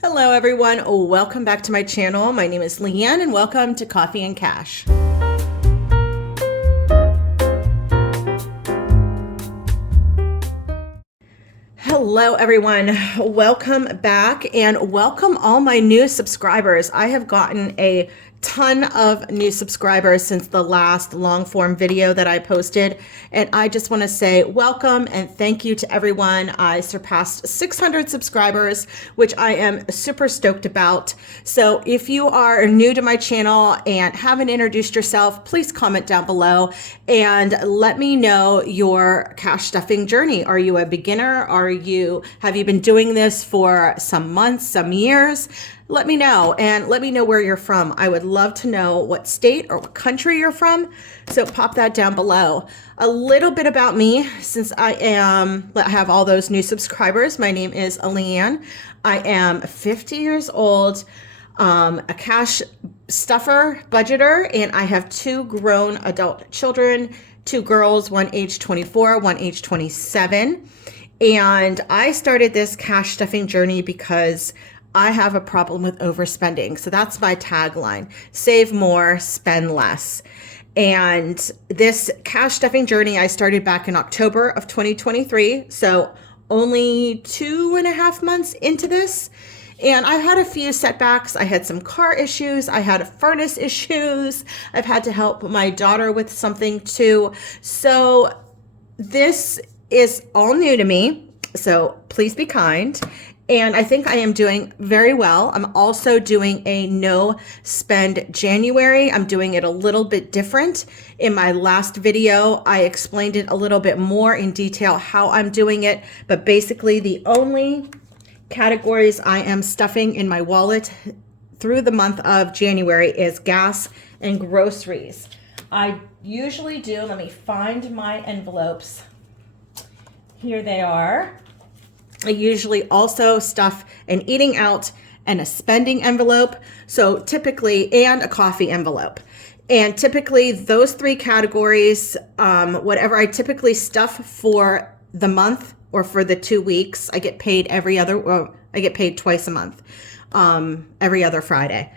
Hello everyone, welcome back to my channel. My name is Leanne and welcome to Coffee and Cash. Hello everyone, welcome back and welcome all my new subscribers. I have gotten a ton of new subscribers since the last long form video that I posted, and I just want to say welcome and thank you to everyone. I surpassed 600 subscribers, which I am super stoked about. So if you are new to my channel and haven't introduced yourself, please comment down below and let me know your cash stuffing journey. Are you a beginner? Have you been doing this for some months, some years? Let me know, and let me know where you're from. I would love to know what state or what country you're from, so pop that down below. A little bit about me, since I have all those new subscribers. My name is Leanne. I am 50 years old, a cash stuffer, budgeter, and I have two grown adult children, two girls, one age 24, one age 27. And I started this cash stuffing journey because I have a problem with overspending. So that's my tagline: save more, spend less. And this cash stuffing journey I started back in October of 2023. So only 2.5 months into this. And I've had a few setbacks. I had some car issues. I had furnace issues. I've had to help my daughter with something too. So this is all new to me. So please be kind. And I think I am doing very well. I'm also doing a no spend January. I'm doing it a little bit different. In my last video, I explained it a little bit more in detail how I'm doing it. But basically the only categories I am stuffing in my wallet through the month of January is gas and groceries. I usually do, let me find my envelopes. Here they are. I usually also stuff an eating out and a spending envelope. So typically, and a coffee envelope. And typically those three categories, whatever I typically stuff for the month or for the 2 weeks, I get paid I get paid twice a month, every other Friday.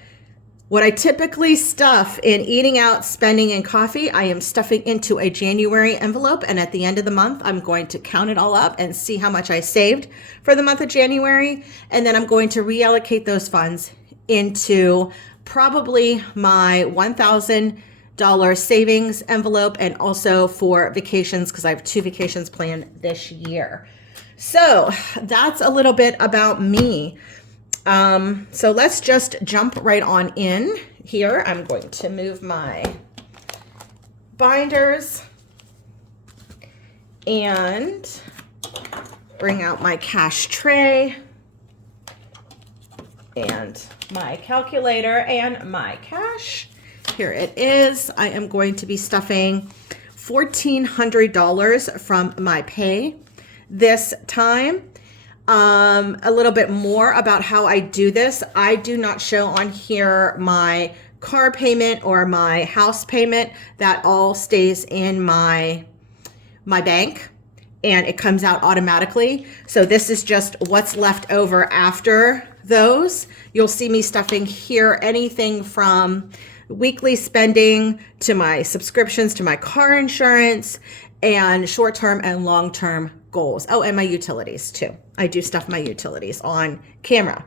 What I typically stuff in eating out, spending, and coffee, I am stuffing into a January envelope. And at the end of the month, I'm going to count it all up and see how much I saved for the month of January. And then I'm going to reallocate those funds into probably my $1,000 savings envelope, and also for vacations, because I have 2 vacations planned this year. So that's a little bit about me. So let's just jump right on in here. I'm going to move my binders and bring out my cash tray and my calculator and my cash. Here it is. I am going to be stuffing $1,400 from my pay this time. A little bit more about how I do this. I do not show on here my car payment or my house payment. That all stays in my bank and it comes out automatically. So this is just what's left over after those. You'll see me stuffing here anything from weekly spending to my subscriptions to my car insurance and short-term and long-term goals. Oh, and my utilities too. I do stuff my utilities on camera.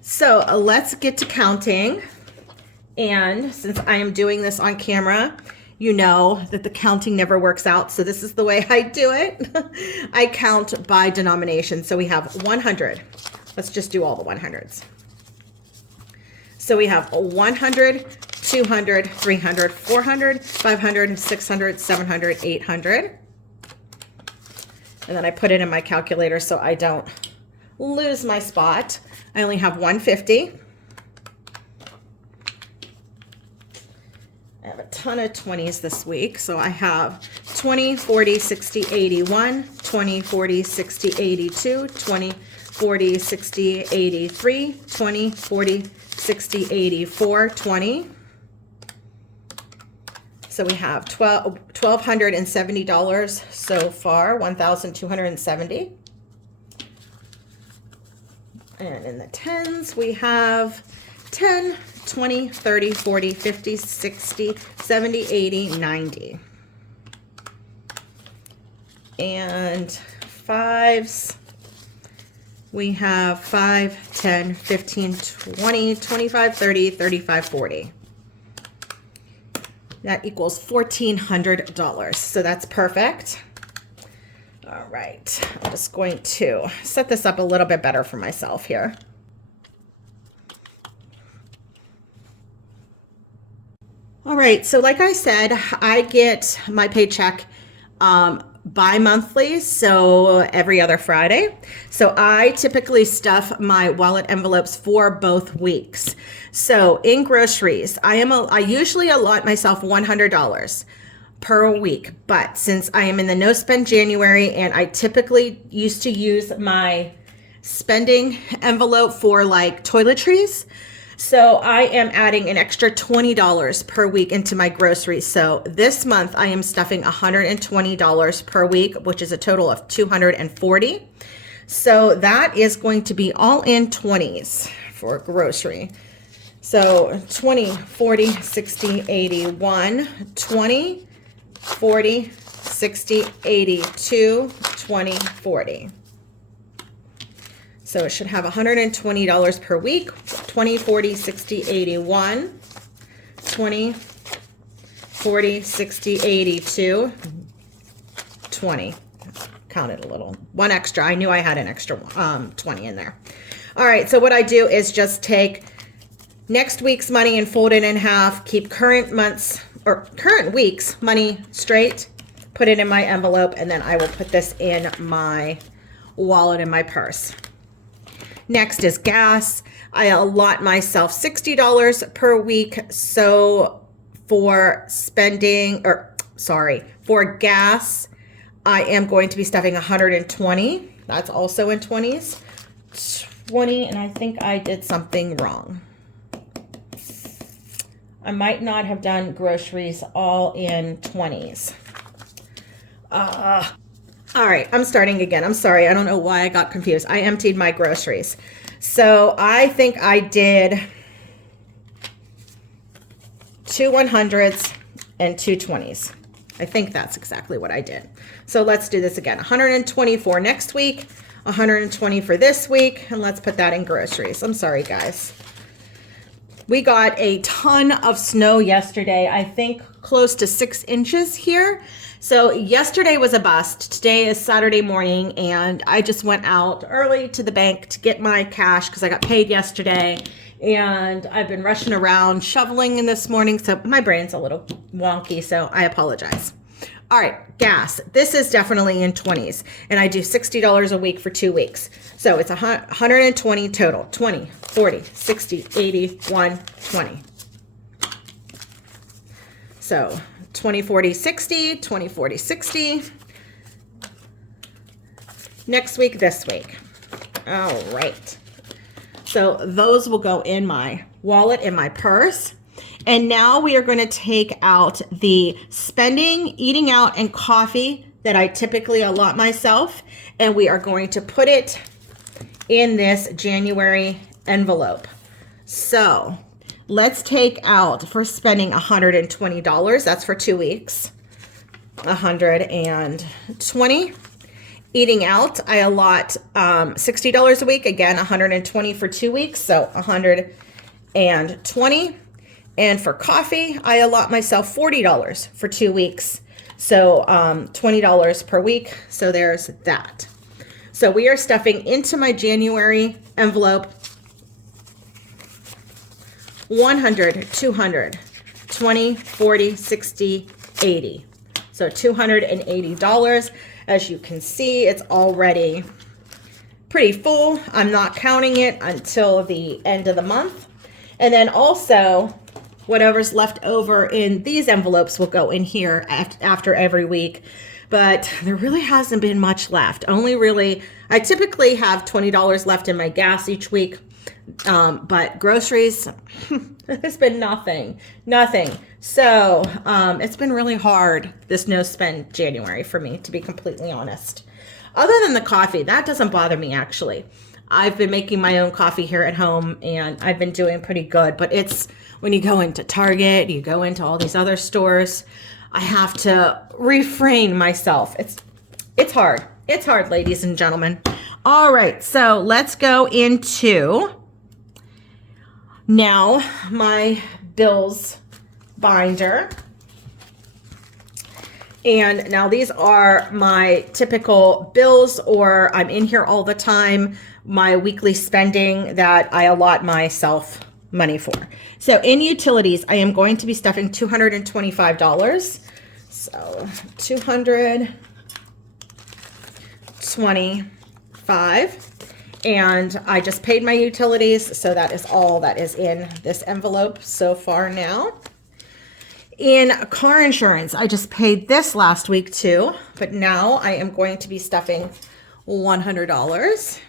So let's get to counting. And since I am doing this on camera, you know that the counting never works out. So this is the way I do it. I count by denomination. So we have 100. Let's just do all the 100s. So we have 100, 200, 300, 400, 500, 600, 700, 800. And then I put it in my calculator so I don't lose my spot. I only have 150. I have a ton of 20s this week. So I have 20, 40, 60, 81, 20, 40, 60, 82, 20, 40, 60, 83, 20, 40, 60, 84, 20. So we have $1,270 so far, $1,270. And in the tens, we have 10, 20, 30, 40, 50, 60, 70, 80, 90. And fives, we have 5, 10, 15, 20, 25, 30, 35, 40. That equals $1,400. So that's perfect. All right, I'm just going to set this up a little bit better for myself here. All right, so like I said, I get my paycheck bi-monthly, so every other Friday. So I typically stuff my wallet envelopes for both weeks. So in groceries, I usually allot myself $100 per week, but since I am in the no spend January and I typically used to use my spending envelope for like toiletries, so I am adding an extra $20 per week into my groceries. So this month I am stuffing $120 per week, which is a total of $240. So that is going to be all in 20s for grocery. So 20, 40, 60, 80, 1, 20, 40, 60, 80, 2, 20, 40. So it should have $120 per week, 20, 40, 60, 80, 1, 20, 40, 60, 80, 2, 20. Counted a little. One extra. I knew I had an extra 20 in there. All right, so what I do is just take next week's money and fold it in half, keep current month's or current week's money straight, put it in my envelope, and then I will put this in my wallet in my purse. Next is gas. I allot myself $60 per week. So for gas, I am going to be stuffing 120. That's also in 20s. 20, and I think I did something wrong. I might not have done groceries all in 20s. All right, I'm starting again. I'm sorry. I don't know why I got confused. I emptied my groceries. So I think I did 2 100s and 2 20s. I think that's exactly what I did. So let's do this again. 120 for next week, 120 for this week, and let's put that in groceries. I'm sorry, guys. We got a ton of snow yesterday. I think close to 6 inches here. So yesterday was a bust. Today is Saturday morning, and I just went out early to the bank to get my cash because I got paid yesterday. And I've been rushing around shoveling in this morning, so my brain's a little wonky, so I apologize. All right, gas. This is definitely in 20s, and I do $60 a week for 2 weeks. So it's 120 total, 20, 40, 60, 80, 1, 20. So 20, 40, 60, 20, 40, 60. Next week, this week. All right. So those will go in my wallet, in my purse. And now we are going to take out the spending, eating out, and coffee that I typically allot myself. And we are going to put it in this January envelope. So let's take out, for spending $120. That's for 2 weeks. 120. Eating out, I allot $60 a week. Again, 120 for 2 weeks, so 120. And for coffee, I allot myself $40 for 2 weeks, so $20 per week. So there's that. So we are stuffing into my January envelope 100, 200, 20, 40, 60, 80. So $280. As you can see, it's already pretty full. I'm not counting it until the end of the month. And then also, whatever's left over in these envelopes will go in here after every week. But there really hasn't been much left. Only really, I typically have $20 left in my gas each week. But groceries, it's been nothing. So it's been really hard, this no spend January for me, to be completely honest. Other than the coffee, that doesn't bother me actually. I've been making my own coffee here at home and I've been doing pretty good, but it's when you go into Target, you go into all these other stores, I have to refrain myself. It's hard. It's hard, ladies and gentlemen. All right, so let's go into now my bills binder. And now these are my typical bills, or I'm in here all the time, my weekly spending that I allot myself money for. So in utilities, I am going to be stuffing $225. So 225, and I just paid my utilities, so that is all that is in this envelope so far now. In car insurance, I just paid this last week too, but now I am going to be stuffing $100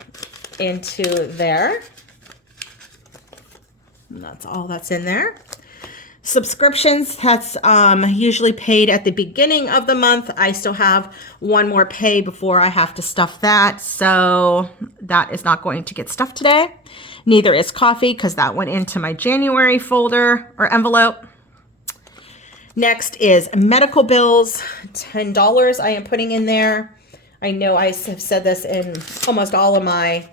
into there. And that's all that's in there. Subscriptions, that's usually paid at the beginning of the month. I still have one more pay before I have to stuff that, so that is not going to get stuffed today. Neither is coffee, because that went into my January folder or envelope. Next is medical bills, $10 I am putting in there. I know I have said this in almost all of my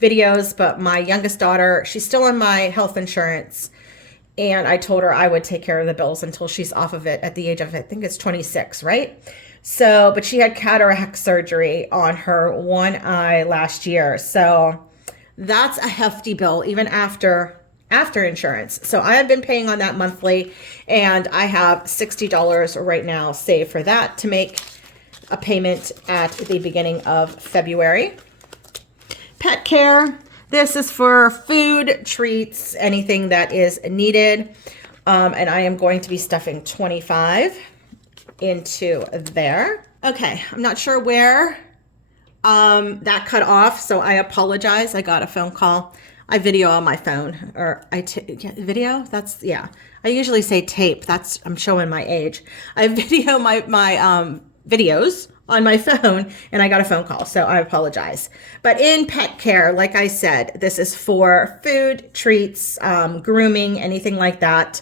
videos, but my youngest daughter, she's still on my health insurance. And I told her I would take care of the bills until she's off of it at the age of, I think it's 26, right? So, but she had cataract surgery on her one eye last year. So that's a hefty bill, even after insurance. So I have been paying on that monthly, and I have $60 right now saved for that to make a payment at the beginning of February. Pet care. This is for food, treats, anything that is needed. And I am going to be stuffing 25 into there. Okay, I'm not sure where that cut off, so I apologize. I got a phone call. I video on my phone, or video. That's, yeah. I usually say tape. That's, I'm showing my age. I video my videos on my phone, and I got a phone call, so I apologize. But in pet care, like I said, this is for food, treats, grooming, anything like that.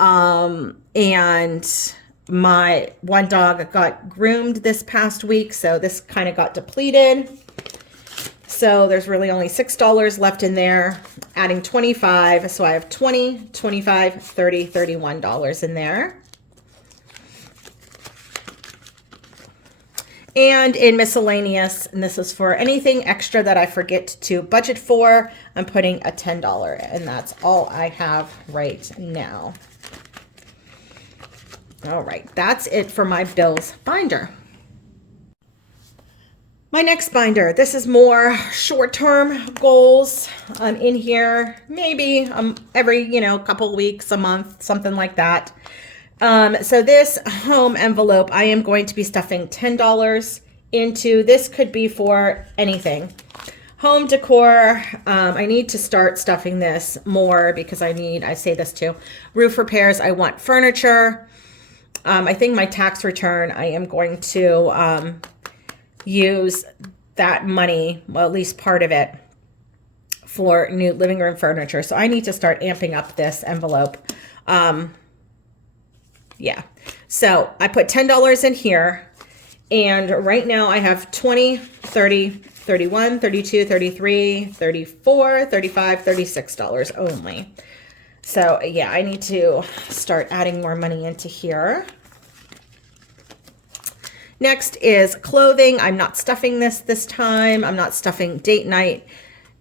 And my one dog got groomed this past week, so this kind of got depleted. So there's really only $6 left in there, adding 25. So I have 20, 25, 30, $31 in there. And in miscellaneous, and this is for anything extra that I forget to budget for, I'm putting a $10, and that's all I have right now. All right, that's it for my bills binder. My next binder, this is more short-term goals. In here, maybe every, couple weeks, a month, something like that. So this home envelope, I am going to be stuffing $10 into. This could be for anything. Home decor, I need to start stuffing this more because I say this too, roof repairs. I want furniture. I think my tax return, I am going to use that money, well, at least part of it, for new living room furniture. So I need to start amping up this envelope. Yeah. So I put $10 in here, and right now I have 20, 30, 31, 32, 33, 34, 35, $36 only. So yeah, I need to start adding more money into here. Next is clothing. I'm not stuffing this time. I'm not stuffing date night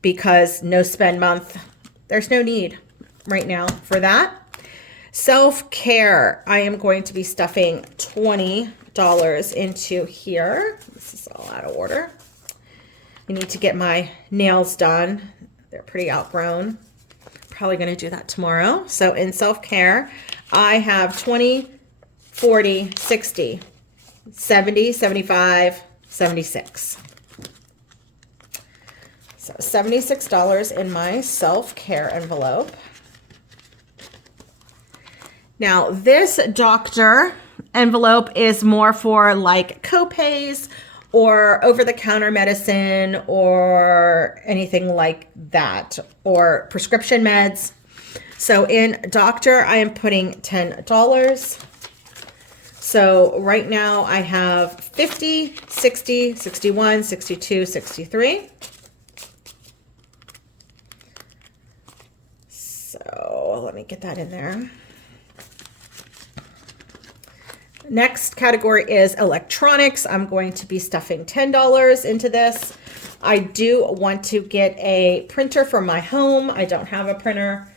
because no spend month. There's no need right now for that. Self-care. I am going to be stuffing $20 into here. This is all out of order. I need to get my nails done. They're pretty outgrown. Probably going to do that tomorrow. So in self-care, I have 20, 40, 60. 70, 75, 76. So $76 in my self-care envelope. Now this doctor envelope is more for like co-pays or over-the-counter medicine or anything like that, or prescription meds. So in doctor, I am putting $10. So right now I have 50, 60, 61, 62, 63. So let me get that in there. Next category is electronics. I'm going to be stuffing $10 into this. I do want to get a printer for my home. I don't have a printer.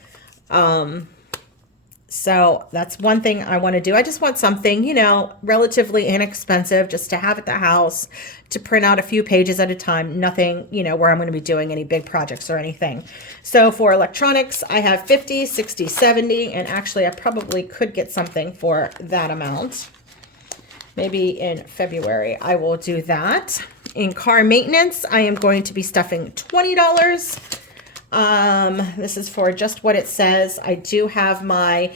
So that's one thing I want to do. I just want something, you know, relatively inexpensive just to have at the house to print out a few pages at a time. Nothing, you know, where I'm going to be doing any big projects or anything. So for electronics, I have 50, 60, 70, and actually I probably could get something for that amount. Maybe in February I will do that. In car maintenance, I am going to be stuffing $20. This is for just what it says. I do have my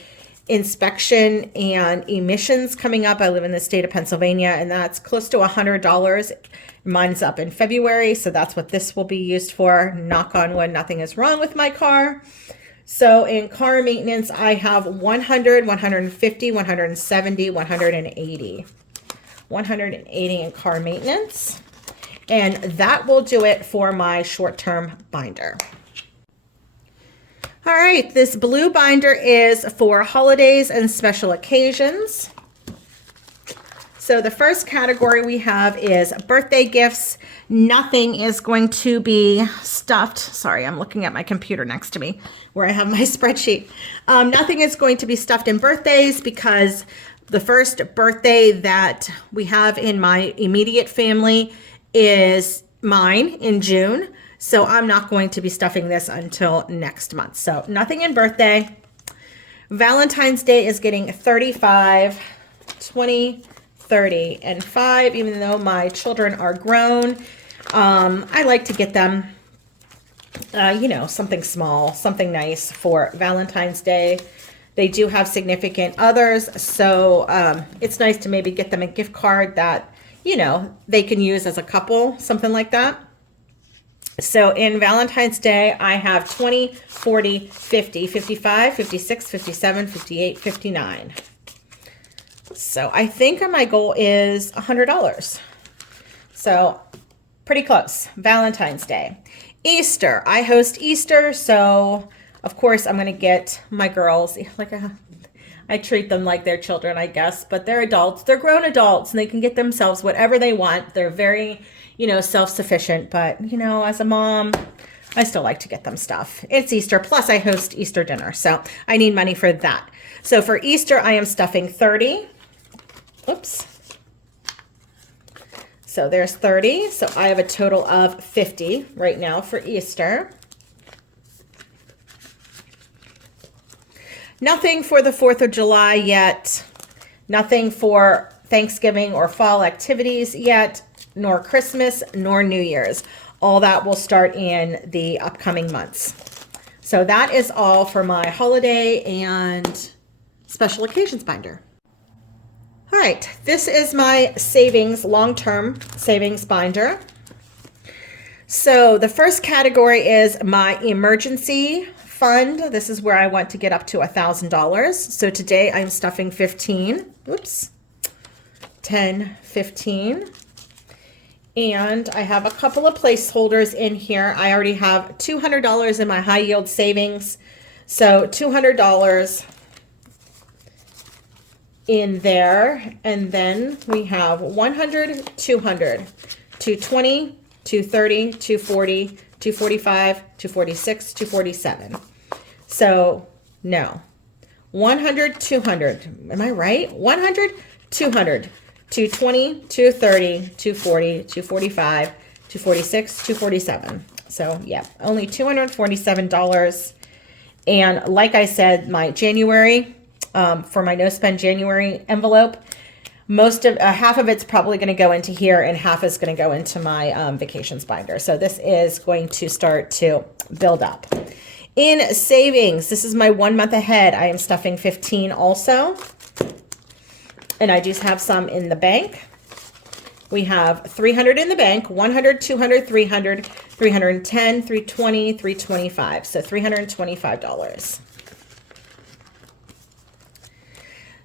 inspection and emissions coming up. I live in the state of Pennsylvania, and that's close to $100. Mine's up in February, so that's what this will be used for. Knock on wood, nothing is wrong with my car. So in car maintenance, I have 100, 150, 170, 180. 180 in car maintenance. And that will do it for my short-term binder. All right, this blue binder is for holidays and special occasions. So the first category we have is birthday gifts. Nothing is going to be stuffed. Sorry, I'm looking at my computer next to me where I have my spreadsheet. Nothing is going to be stuffed in birthdays because the first birthday that we have in my immediate family is mine in June. So I'm not going to be stuffing this until next month. So nothing in birthday. Valentine's Day is getting 35, 20, 30, and 5, even though my children are grown. I like to get them, you know, something small, something nice for Valentine's Day. They do have significant others, so it's nice to maybe get them a gift card that, you know, they can use as a couple, something like that. So in Valentine's Day, I have 20, 40, 50, 55, 56, 57, 58, 59. So I think my goal is $100. So pretty close. Valentine's Day. Easter. I host Easter, so of course I'm going to get my girls, I treat them like they're children, I guess, but they're adults. They're grown adults, and they can get themselves whatever they want. They're very, you know, self-sufficient, but, you know, as a mom, I still like to get them stuff. It's Easter, plus I host Easter dinner, so I need money for that. So for Easter, I am stuffing 30. Oops. So there's 30. So I have a total of 50 right now for Easter. Nothing for the 4th of July yet. Nothing for Thanksgiving or fall activities yet, nor Christmas, nor New Year's. All that will start in the upcoming months. So that is all for my holiday and special occasions binder. All right, this is my savings, long-term savings binder. So the first category is my emergency fund. This is where I want to get up to $1,000. So today I'm stuffing 15. Oops. 10, 15. And I have a couple of placeholders in here. I already have $200 in my high yield savings. So $200 in there. And then we have 100, 200, 220, 230, 240, 245, 246, 247. So no, 100, 200. Am I right? 100, 200, 220, 230, 240, 245, 246, 247. So yeah, only $247. And like I said, my January, for my no spend January envelope, half of it's probably going to go into here and half is going to go into my vacations binder. So this is going to start to build up. In savings, this is my 1 month ahead. I am stuffing 15 also. And I do have some in the bank. We have 300 in the bank, 100, 200, 300, 310, 320, 325. So $325.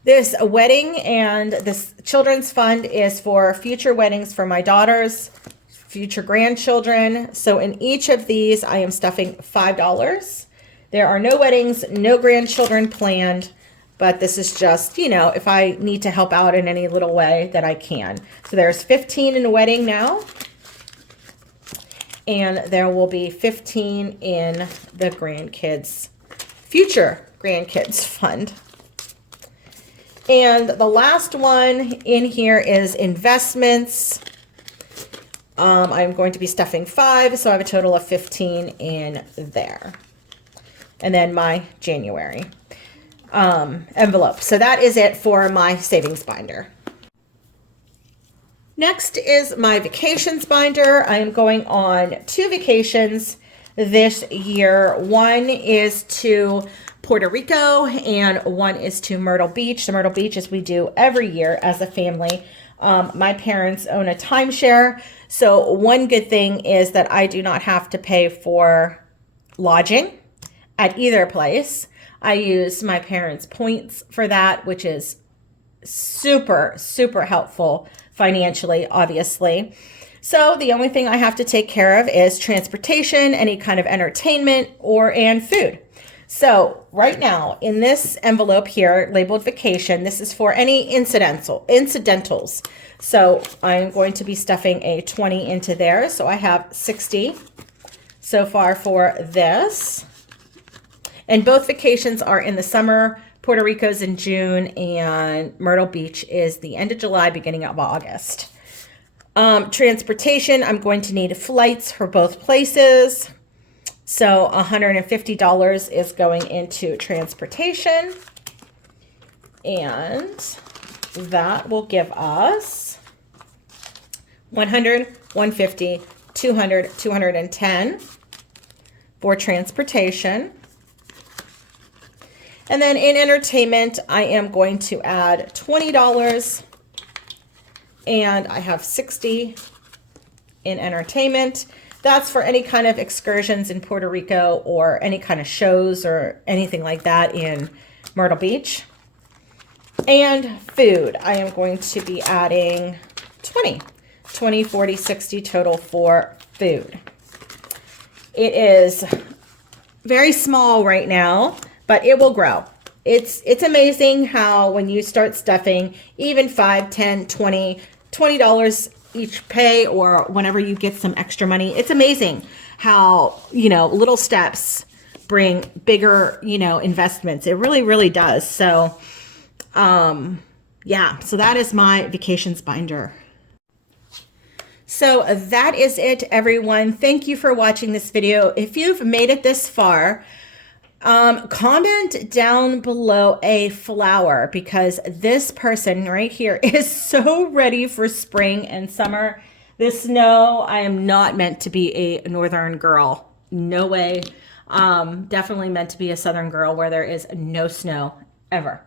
This wedding and this children's fund is for future weddings for my daughters, future grandchildren. So in each of these, I am stuffing $5. There are no weddings, no grandchildren planned, but this is just, you know, if I need to help out in any little way that I can. So there's 15 in a wedding now, and there will be 15 in the grandkids, future grandkids fund. And the last one in here is investments. I'm going to be stuffing 5, so I have a total of 15 in there. And then my January envelope. So that is it for my savings binder. Next is my vacations binder. I am going on 2 vacations this year. One is to Puerto Rico and one is to Myrtle Beach. So Myrtle Beach, as we do every year as a family. My parents own a timeshare. So one good thing is that I do not have to pay for lodging at either place. I use my parents' points for that, which is super, super helpful financially, obviously. So the only thing I have to take care of is transportation, any kind of entertainment, and food. So right now in this envelope here labeled vacation, this is for any incidentals. So I'm going to be stuffing a 20 into there. So I have 60 so far for this. And both vacations are in the summer. Puerto Rico's in June and Myrtle Beach is the end of July, beginning of August. Transportation, I'm going to need flights for both places. So $150 is going into transportation. And that will give us 100, 150, 200, 210 for transportation. And then in entertainment, I am going to add $20, and I have 60 in entertainment. That's for any kind of excursions in Puerto Rico or any kind of shows or anything like that in Myrtle Beach. And food, I am going to be adding 20, 40, 60 total for food. It is very small right now, but it will grow. It's amazing how when you start stuffing even $5, $10, $20 each pay, or whenever you get some extra money, it's amazing how, you know, little steps bring bigger, you know, investments. It really, really does. So, yeah, so that is my vacations binder. So that is it, everyone. Thank you for watching this video. If you've made it this far, comment down below a flower, because this person right here is so ready for spring and summer. This snow, I am not meant to be a northern girl. No way. Definitely meant to be a southern girl where there is no snow ever.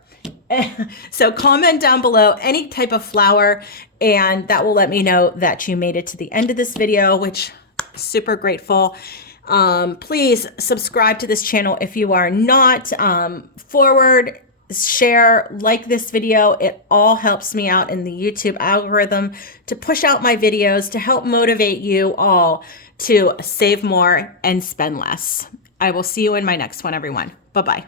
So comment down below any type of flower, and that will let me know that you made it to the end of this video, which I'm super grateful. Please subscribe to this channel if you are not. Forward, share, like this video. It all helps me out in the YouTube algorithm to push out my videos to help motivate you all to save more and spend less. I will see you in my next one, everyone. Bye-bye.